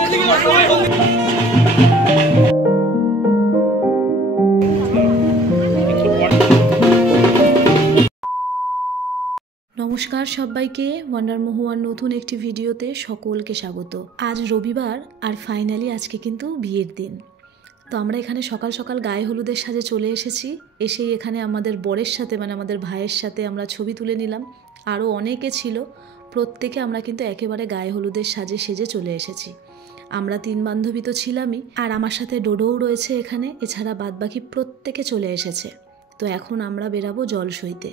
নমস্কার সবাইকে, ওয়ান্ডার মহুয়ার নতুন একটি ভিডিওতে সকলকে স্বাগত। আজ রবিবার আর ফাইনালি আজকে কিন্তু বিয়ের দিন। তো আমরা এখানে সকাল সকাল গায়ে হলুদের সাজে চলে এসেছি। এসেই এখানে আমাদের বরের সাথে মানে আমাদের ভাইয়ের সাথে আমরা ছবি তুলে নিলাম। আরও অনেকে ছিল, প্রত্যেকে আমরা কিন্তু একেবারে গায়ে হলুদের সাজে সেজে চলে এসেছি। আমরা 3 বান্ধবী তো ছিলামই, আর আমার সাথে ডোডোও রয়েছে এখানে। এছাড়া বাদবাকি প্রত্যেকে চলে এসেছে। তো এখন আমরা বেরাবো জল সইতে।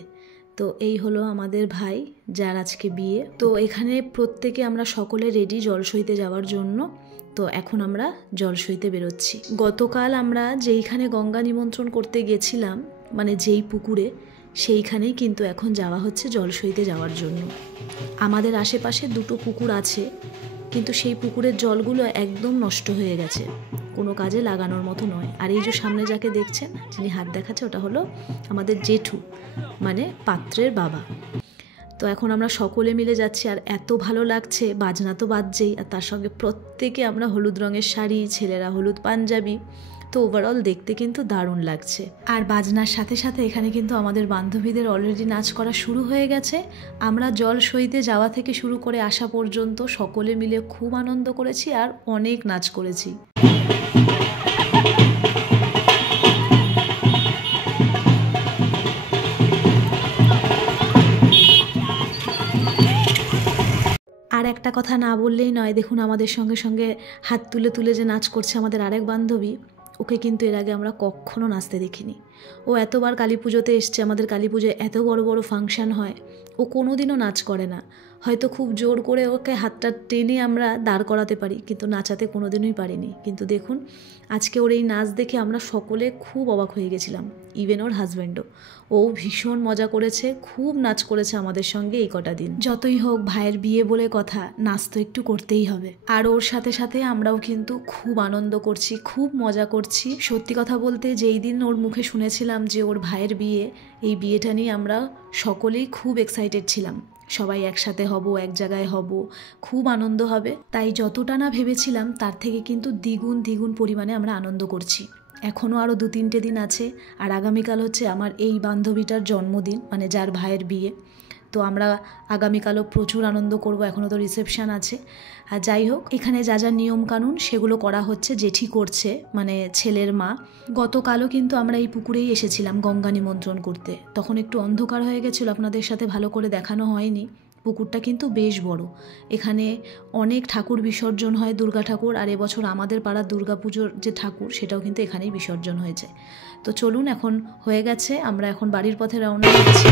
তো এই হলো আমাদের ভাই, যার আজকে বিয়ে। তো এখানে প্রত্যেকে আমরা সকলে রেডি জল সইতে যাওয়ার জন্য। তো এখন আমরা জল সইতে বেরোচ্ছি। গতকাল আমরা যেইখানে গঙ্গা নিমন্ত্রণ করতে গেছিলাম, মানে যেই পুকুরে, সেইখানেই কিন্তু এখন যাওয়া হচ্ছে জল সইতে যাওয়ার জন্য। আমাদের আশেপাশে 2টো পুকুর আছে, কিন্তু সেই পুকুরের জলগুলো একদম নষ্ট হয়ে গেছে, কোনো কাজে লাগানোর মতো নয়। আর এই যে সামনে যাকে দেখছেন, যিনি হাত দেখাচ্ছে, ওটা হলো আমাদের জেঠু, মানে পাত্রের বাবা। তো এখন আমরা সকলে মিলে যাচ্ছি, আর এত ভালো লাগছে। বাজনা তো বাজছেই, আর তার সঙ্গে প্রত্যেকে আমরা হলুদ রঙের শাড়ি, ছেলেরা হলুদ পাঞ্জাবি। তো ওভারঅল দেখতে কিন্তু দারুণ লাগছে। আর বাজনার সাথে সাথে এখানে কিন্তু আমাদের বান্ধবীদের অলরেডি নাচ করা শুরু হয়ে গেছে। আমরা জল সইতে যাওয়া থেকে শুরু করে আসা পর্যন্ত সকলে মিলে খুব আনন্দ করেছি আর অনেক নাচ করেছি। আর একটা কথা না বললেই নয়, দেখুন আমাদের সঙ্গে সঙ্গে হাত তুলে তুলে যে নাচ করছে আমাদের আরেক বান্ধবী। ওকে কিন্তু এর আগে আমরা কখনো নাচতে দেখিনি। ও এতবার কালী পুজোতে এসছে, আমাদের কালী পুজোয় এত বড় বড় ফাংশান হয়, ও কোনোদিনও নাচ করে না। হয়তো খুব জোর করে ওকে হাতটা টেনে আমরা দাঁড় করাতে পারি, কিন্তু নাচাতে কোনোদিনই পারিনি। কিন্তু দেখুন আজকে ওর এই নাচ দেখে আমরা সকলে খুব অবাক হয়ে গেছিলাম, ইভেন ওর হাজব্যান্ডও। ও ভীষণ মজা করেছে, খুব নাচ করেছে আমাদের সঙ্গে এই কটা দিন। যতই হোক ভাইয়ের বিয়ে বলে কথা, নাচ তো একটু করতেই হবে। আর ওর সাথে সাথে আমরাও কিন্তু খুব আনন্দ করছি, খুব মজা করছি। সত্যি কথা বলতে, যেই দিন ওর মুখে শুনেছিলাম যে ওর ভাইয়ের বিয়ে, এই বিয়েটা নিয়ে আমরা সকলেই খুব এক্সাইটেড ছিলাম। সবাই একসাথে হব, এক জায়গায় হব, খুব আনন্দ হবে। তাই যতটা না ভেবেছিলাম তার থেকে কিন্তু দ্বিগুণ পরিমাণে আমরা আনন্দ করছি। এখনও আরও 2-3টে দিন আছে, আর আগামীকাল হচ্ছে আমার এই বান্ধবীটার জন্মদিন, মানে যার ভাইয়ের বিয়ে। তো আমরা আগামীকালও প্রচুর আনন্দ করব। এখনও তো রিসেপশান আছে। আর যাই হোক, এখানে যা যা নিয়মকানুন সেগুলো করা হচ্ছে, জেঠি করছে, মানে ছেলের মা। গতকালও কিন্তু আমরা এই পুকুরেই এসেছিলাম গঙ্গা নিমন্ত্রণ করতে। তখন একটু অন্ধকার হয়ে গেছিলো, আপনাদের সাথে ভালো করে দেখানো হয়নি। পুকুরটা কিন্তু বেশ বড়। এখানে অনেক ঠাকুর বিসর্জন হয়, দুর্গা ঠাকুর। আর এবছর আমাদের পাড়ার দুর্গাপুজোর যে ঠাকুর, সেটাও কিন্তু এখানেই বিসর্জন হয়েছে। তো চলুন, এখন হয়ে গেছে, আমরা এখন বাড়ির পথে রওনা দিচ্ছি।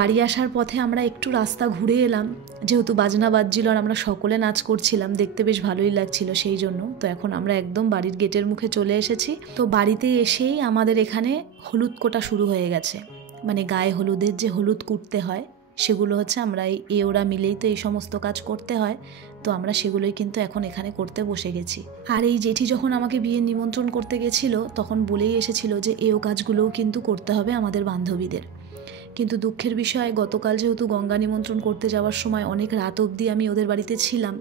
বাড়ি আসার পথে আমরা একটু রাস্তা ঘুরে এলাম, যেহেতু বাজনা বাজছিল আর আমরা সকলে নাচ করছিলাম, দেখতে বেশ ভালোই লাগছিল সেই জন্য। তো এখন আমরা একদম বাড়ির গেটের মুখে চলে এসেছি। তো বাড়িতে এসেই আমাদের এখানে হলুদ কোটা শুরু হয়ে গেছে, মানে গায়ে হলুদের যে হলুদ কুটতে হয় সেগুলো হচ্ছে আমরা ওরা মিলেই তো এই সমস্ত কাজ করতে হয়। তো আমরা সেগুলোই কিন্তু এখন এখানে করতে বসে গেছি। আর এই জেঠি যখন আমাকে বিয়ে নিমন্ত্রণ করতে গেছিল, তখন বলেই এসেছিল যে কাজগুলোও কিন্তু করতে হবে আমাদের বান্ধবীদের। কিন্তু দুঃখের বিষয়, গতকাল যেহেতু গঙ্গা নিমন্ত্রণ করতে যাওয়ার সময় অনেক রাত অবধি আমি ওদের বাড়িতে ছিলাম,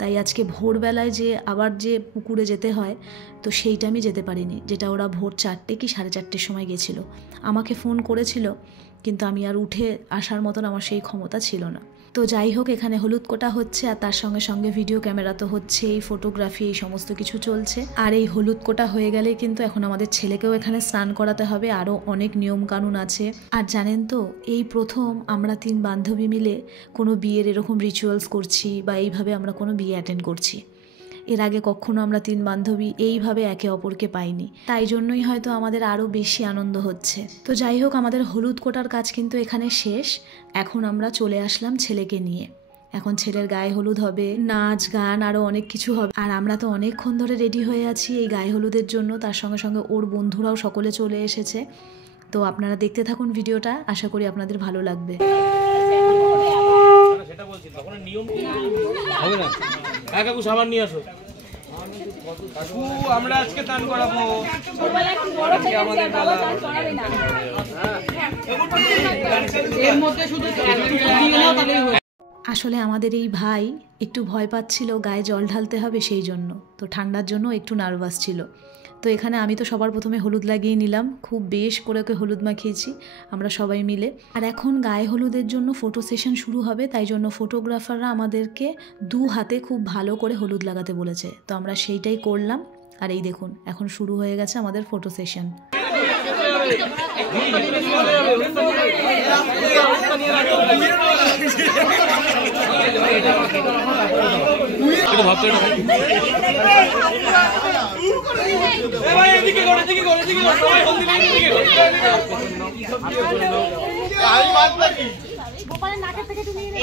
তাই আজকে ভোরবেলায় যে আবার যে পুকুরে যেতে হয়, তো সেইটা আমি যেতে পারিনি, যেটা ওরা ভোর 4টে কি 4:30 সময় গেছিলো। আমাকে ফোন করেছিল, কিন্তু আমি আর উঠে আসার মতন আমার সেই ক্ষমতা ছিল না। তো যাই হোক, এখানে হলুদ কোটা হচ্ছে আর তার সঙ্গে সঙ্গে ভিডিও ক্যামেরা তো হচ্ছে, এই ফটোগ্রাফি, এই সমস্ত কিছু চলছে। আর এই হলুদ কোটা হয়ে গেলে কিন্তু এখন আমাদের ছেলেকেও এখানে স্নান করাতে হবে, আরও অনেক নিয়ম কানুন আছে। আর জানেন তো, এই প্রথম আমরা 3 বান্ধবী মিলে কোনো বিয়ের এরকম রিচুয়ালস করছি বা এইভাবে আমরা কোনো বিয়ে অ্যাটেন্ড করছি। এর আগে কখনো আমরা 3 বান্ধবী এইভাবে একে অপরকে পাইনি, তাই জন্যই হয়তো আমাদের আরও বেশি আনন্দ হচ্ছে। তো যাই হোক, আমাদের হলুদ কোটার কাজ কিন্তু এখানে শেষ। এখন আমরা চলে আসলাম ছেলেকে নিয়ে। এখন ছেলের গায়ে হলুদ হবে, নাচ গান আরও অনেক কিছু হবে। আর আমরা তো অনেকক্ষণ ধরে রেডি হয়ে আছি এই গায়ে হলুদের জন্য। তার সঙ্গে সঙ্গে ওর বন্ধুরাও সকলে চলে এসেছে। তো আপনারা দেখতে থাকুন ভিডিওটা, আশা করি আপনাদের ভালো লাগবে। আমরা আজকে দান করাবো। আসলে আমাদের এই ভাই একটু ভয় পাচ্ছিল গায়ে জল ঢালতে হবে, সেই জন্য। তো ঠান্ডার জন্য একটু নার্ভাস ছিল। তো এখানে আমি তো সবার প্রথমে হলুদ লাগিয়ে নিলাম, খুব বেশ করে ওকে হলুদ মাখিয়েছি আমরা সবাই মিলে। আর এখন গায়ে হলুদের জন্য ফটো সেশন শুরু হবে, তাই জন্য ফটোগ্রাফাররা আমাদেরকে 2 হাতে খুব ভালো করে হলুদ লাগাতে বলেছে। তো আমরা সেইটাই করলাম। আর এই দেখুন, এখন শুরু হয়ে গেছে আমাদের ফটো সেশন।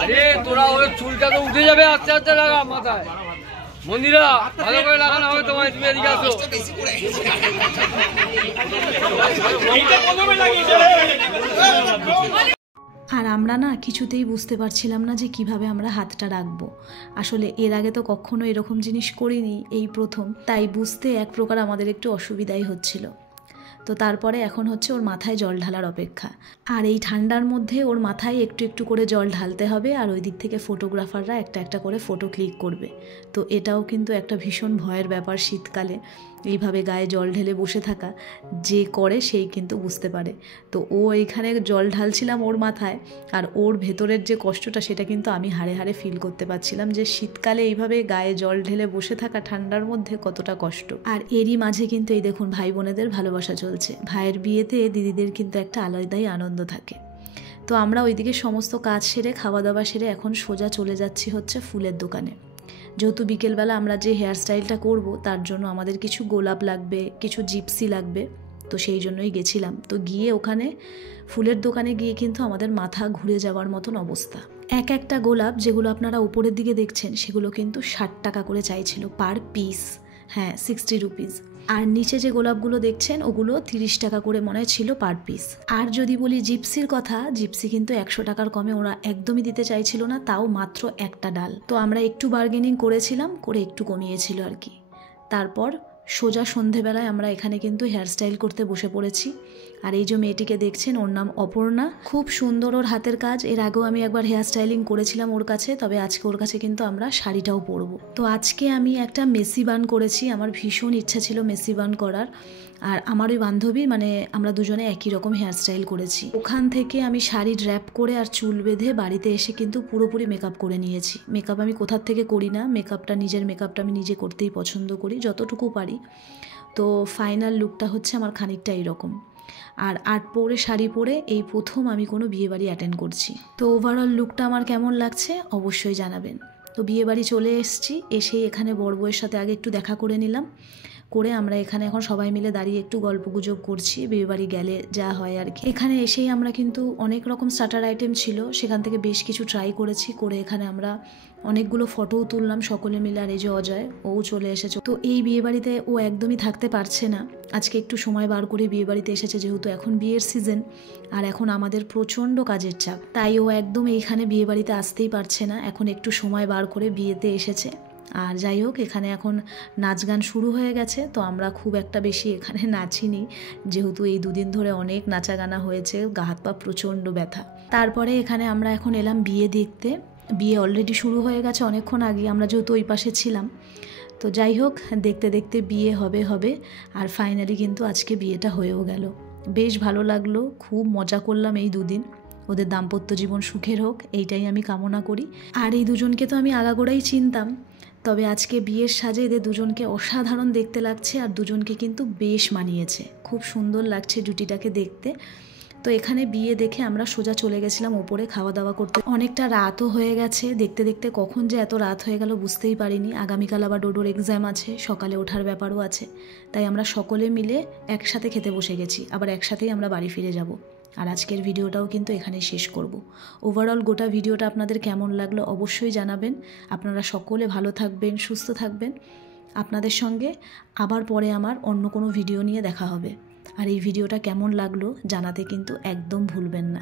আরে তোরা ওই চুলটা তো উঠে যাবে, আস্তে আস্তে লাগা মাথায়। মন্দিরা ভালো করে লাগানো হবে তোমায়, তুমি এদিকে আসো। আর আমরা না কিছুতেই বুঝতে পারছিলাম না যে কিভাবে আমরা হাতটা রাখবো। আসলে এর আগে তো কখনো এরকম জিনিস করিনি, এই প্রথম, তাই বুঝতে এক প্রকার আমাদের একটু অসুবিধাই হচ্ছিল। তো তারপরে এখন হচ্ছে ওর মাথায় জল ঢালার অপেক্ষা। আর এই ঠান্ডার মধ্যে ওর মাথায় একটু একটু করে জল ঢালতে হবে, আর ওই দিক থেকে ফটোগ্রাফাররা একটা একটা করে ফটো ক্লিক করবে। তো এটাও কিন্তু একটা ভীষণ ভয়ের ব্যাপার শীতকালে, এইভাবে গায়ে জল ঢেলে বসে থাকা। যে করে সেই কিন্তু বুঝতে পারে। তো ও এইখানে জল ঢালছিলাম ওর মাথায়, আর ওর ভেতরের যে কষ্টটা সেটা কিন্তু আমি হাড়ে হাড়ে ফিল করতে পারছিলাম, যে শীতকালে এইভাবে গায়ে জল ঢেলে বসে থাকা ঠান্ডার মধ্যে কতটা কষ্ট। আর এরই মাঝে কিন্তু এই দেখুন ভাই বোনেদের ভালোবাসা চলছে। ভাইয়ের বিয়েতে দিদিদের কিন্তু একটা আলাদাই আনন্দ থাকে। তো আমরা ওইদিকে সমস্ত কাজ সেরে, খাওয়া দাওয়া সেরে এখন সোজা চলে যাচ্ছি হচ্ছে ফুলের দোকানে। যেহেতু বিকেলবেলা আমরা যে হেয়ার স্টাইলটা করব, তার জন্য আমাদের কিছু গোলাপ লাগবে, কিছু জিপসি লাগবে। তো সেই জন্যই গেছিলাম। তো গিয়ে ওখানে ফুলের দোকানে গিয়ে কিন্তু আমাদের মাথা ঘুরে যাওয়ার মতন অবস্থা। এক একটা গোলাপ, যেগুলো আপনারা উপরের দিকে দেখছেন, সেগুলো কিন্তু 60 টাকা করে চাইছিল পার পিস। হ্যাঁ, 60 রুপিস। আর নিচে যে গোলাপগুলো দেখছেন, ওগুলো 30 টাকা করে মনে ছিল পার পিস। আর যদি বলি জিপসির কথা, জিপসি কিন্তু 100 টাকার কমে ওরা একদমই দিতে চাইছিল না, তাও মাত্র একটা ডাল। তো আমরা একটু বার্গেনিং করেছিলাম, করে একটু কমিয়েছিল আর কি। তারপর সোজা সন্ধেবেলায় আমরা এখানে কিন্তু হেয়ারস্টাইল করতে বসে পড়েছি। আর এই যে মেয়েটিকে দেখছেন, ওর নাম অপর্ণা। খুব সুন্দর ওর হাতের কাজ। এর আগেও আমি একবার হেয়ার স্টাইলিং করেছিলাম ওর কাছে, তবে আজকে ওর কাছে কিন্তু আমরা শাড়িটাও পরবো। তো আজকে আমি একটা মেসি বান করেছি। আমার ভীষণ ইচ্ছা ছিল মেসি বান করার। আর আমার ওই বান্ধবী, মানে আমরা দুজনে একই রকম হেয়ারস্টাইল করেছি। ওখান থেকে আমি শাড়ি ড্র্যাপ করে আর চুল বেঁধে বাড়িতে এসে কিন্তু পুরোপুরি মেকআপ করে নিয়েছি। মেকআপ আমি কোথার থেকে করি না, নিজের মেকআপটা আমি নিজে করতেই পছন্দ করি যতটুকু পারি। তো ফাইনাল লুকটা হচ্ছে আমার খানিকটা এইরকম। আর আট পরে শাড়ি পরে এই প্রথম আমি কোনো বিয়েবাড়ি অ্যাটেন্ড করছি। তো ওভারঅল লুকটা আমার কেমন লাগছে অবশ্যই জানাবেন। তো বিয়েবাড়ি চলে এসেছি, এসেই এখানে বড় বউয়ের সাথে আগে একটু দেখা করে নিলাম। করে আমরা এখানে এখন সবাই মিলে দাঁড়িয়ে একটু গল্পগুজব করছি, বিয়েবাড়ি গেলে যা হয় আর কি। এখানে এসেই আমরা কিন্তু অনেক রকম স্টার্টার আইটেম ছিল, সেখান থেকে বেশ কিছু ট্রাই করেছি। করে এখানে আমরা অনেকগুলো ফটোও তুললাম সকলে মিলে। আর এই যে অজয়, ও চলে এসেছে। তো এই বিয়েবাড়িতে ও একদমই থাকতে পারছে না, আজকে একটু সময় বার করে বিয়েবাড়িতে এসেছে, যেহেতু এখন বিয়ের সিজন আর এখন আমাদের প্রচণ্ড কাজের চাপ, তাই ও একদম এইখানে বিয়েবাড়িতে আসতেই পারছে না। এখন একটু সময় বার করে বিয়েতে এসেছে। আর যাই হোক, এখানে এখন নাচ গান শুরু হয়ে গেছে। তো আমরা খুব একটা বেশি এখানে নাচিনি, যেহেতু এই দুদিন ধরে অনেক নাচা গানা হয়েছে, গা হাত পা প্রচণ্ড ব্যথা। তারপরে এখানে আমরা এখন এলাম বিয়ে দেখতে। বিয়ে অলরেডি শুরু হয়ে গেছে অনেকক্ষণ আগে, আমরা যেহেতু ওই পাশে ছিলাম। তো যাই হোক, দেখতে দেখতে বিয়ে হবে আর ফাইনালি কিন্তু আজকে বিয়েটা হয়েও গেল। বেশ ভালো লাগলো, খুব মজা করলাম এই দুদিন। ওদের দাম্পত্য জীবন সুখের হোক, এইটাই আমি কামনা করি। আর এই দুজনকে তো আমি আগাগোড়াই চিনতাম, তবে আজকে বিয়ের সাজে এদের দুজনকে অসাধারণ দেখতে লাগছে, আর দুজনকে কিন্তু বেশ মানিয়েছে, খুব সুন্দর লাগছে জুটিটাকে দেখতে। তো এখানে বিয়ে দেখে আমরা সোজা চলে গেছিলাম ওপরে খাওয়া দাওয়া করতে। অনেকটা রাতও হয়ে গেছে, দেখতে দেখতে কখন যে এত রাত হয়ে গেল বুঝতেই পারিনি। আগামীকাল আবার ডোডোর এক্সাম আছে, সকালে ওঠার ব্যাপারও আছে, তাই আমরা সকলে মিলে একসাথে খেতে বসে গেছি, আবার একসাথেই আমরা বাড়ি ফিরে যাব। আর আজকের ভিডিওটাও কিন্তু এখানেই শেষ করব। ওভারঅল গোটা ভিডিওটা আপনাদের কেমন লাগলো অবশ্যই জানাবেন। আপনারা সকলে ভালো থাকবেন, সুস্থ থাকবেন। আপনাদের সঙ্গে আবার পরে আমার অন্য কোনো ভিডিও নিয়ে দেখা হবে। আর এই ভিডিওটা কেমন লাগলো জানাতে কিন্তু একদম ভুলবেন না।